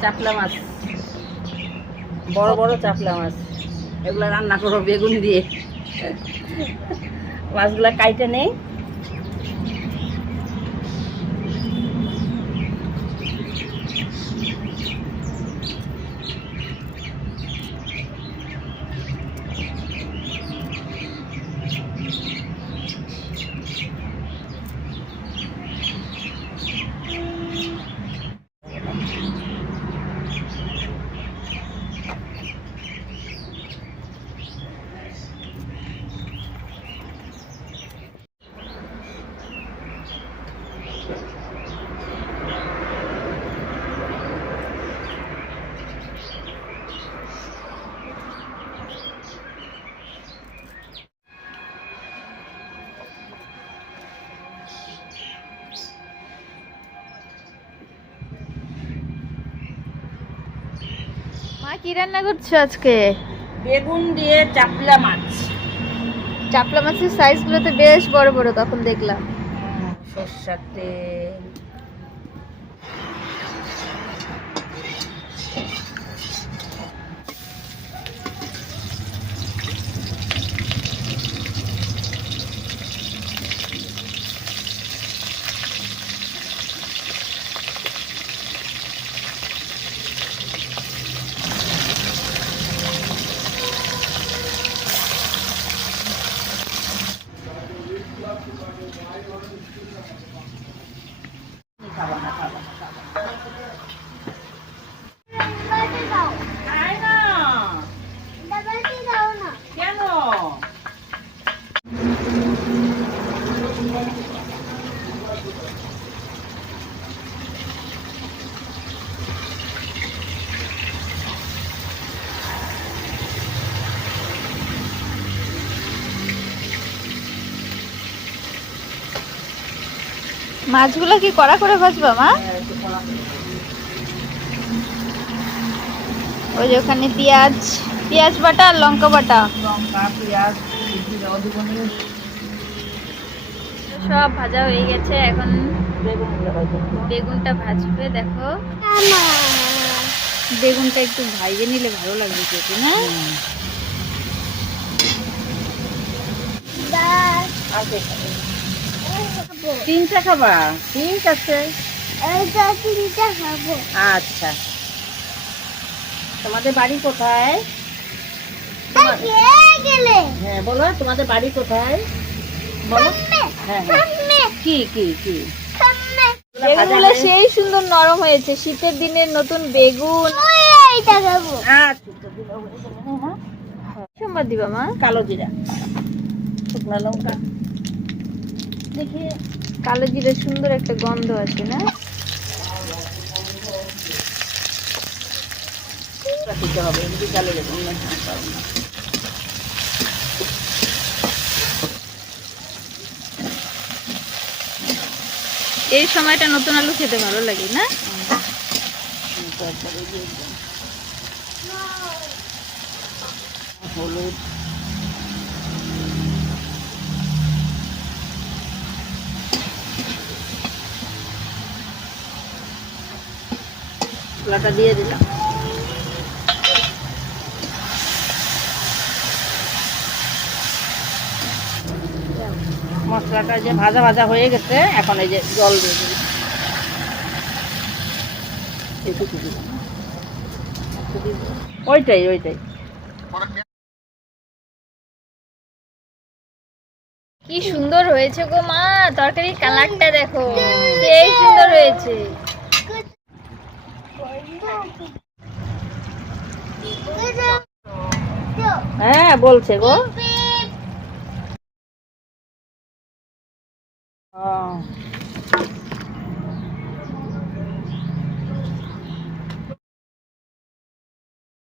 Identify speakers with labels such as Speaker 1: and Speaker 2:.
Speaker 1: চাপলা মাছ। বড় বড় চাপলা মাছ। এগুলো রান্না করো বেগুন দিয়ে। মাছগুলা কাইটে নেই।
Speaker 2: মা কি রান্না করছ আজকে?
Speaker 1: বেগুন দিয়ে চাপলা মাছ।
Speaker 2: চাপলা মাছের সাইজগুলো তো বেশ বড় বড় তখন দেখলাম।
Speaker 1: সর্ষার তেল খাবা না খাবা না খাবা না। খায় না কেন
Speaker 2: মাছগুলো কি কড়া করে ভাজবা মা। ওই যে ওখানে পেঁয়াজ পেঁয়াজ বাটা আর লঙ্কা বাটা।
Speaker 1: লঙ্কা পেঁয়াজ
Speaker 2: সব ভাজা হয়ে গেছে এখন বেগুনটা ভাজবে দেখো। বেগুনটা একটু ভাইজে নিলে ভালো লাগবে খেতে না?
Speaker 1: আর তিনটা খাবা? ঠিক আছে? আচ্ছা। তোমাদের বাড়ি কোথায়? হ্যাঁ বলো তোমাদের বাড়ি কোথায়? বলো। হ্যাঁ হ্যাঁ। কি কি কি?
Speaker 2: বেগুনগুলো সেই সুন্দর নরম হয়েছে। শীতের দিনের নতুন বেগুন।
Speaker 1: আচ্ছা তো দিলে হয়ে হ্যাঁ।
Speaker 2: সোমবার দিবা মা।
Speaker 1: কালো জিরা। শুকনো লঙ্কা।
Speaker 2: কালো জিরে সুন্দর একটা গন্ধ আছে না
Speaker 1: দিতে হবে।
Speaker 2: এই সময়টা নতুন আলু খেতে ভালো লাগে না।
Speaker 1: হলুদ মশলাটা দিয়ে দিলাম। মশলাটা যে ভাজা ভাজা হয়ে গেছে এখন এই যে জল দিয়ে দিলাম। ওইটাই ওইটাই।
Speaker 2: কি সুন্দর হয়েছে গো মা তরকারির কালারটা দেখো। সেই সুন্দর হয়েছে।
Speaker 1: হ্যাঁ বলছে গো। ও,